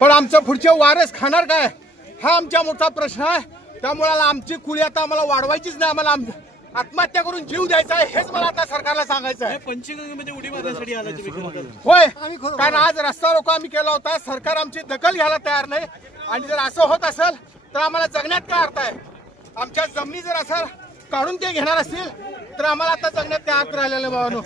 पण आमचं पुढचे वारस खाणार काय हा आमचा मोठा प्रश्न आहे। त्यामुळे आमची कुळी आता आम्हाला वाढवायचीच नाही, आम्हाला आत्महत्या करून जीव द्यायचा आहे हेच मला आता सरकारला सांगायचं आहे। पंचगंगेमध्ये उडी मारण्यासाठी आला तुम्ही? होय, कारण आज रस्ता रोको आम्ही केला होता, सरकार आमची दखल घ्यायला तयार नाही। आणि जर असं होत असेल तर आम्हाला जगण्यात काय अर्थ आहे? आमच्या जमिनी जर असं काढून ते घेणार असतील तर आम्हाला आता जगण्यात काय अर्थ राहिलेला भावानो।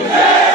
आहे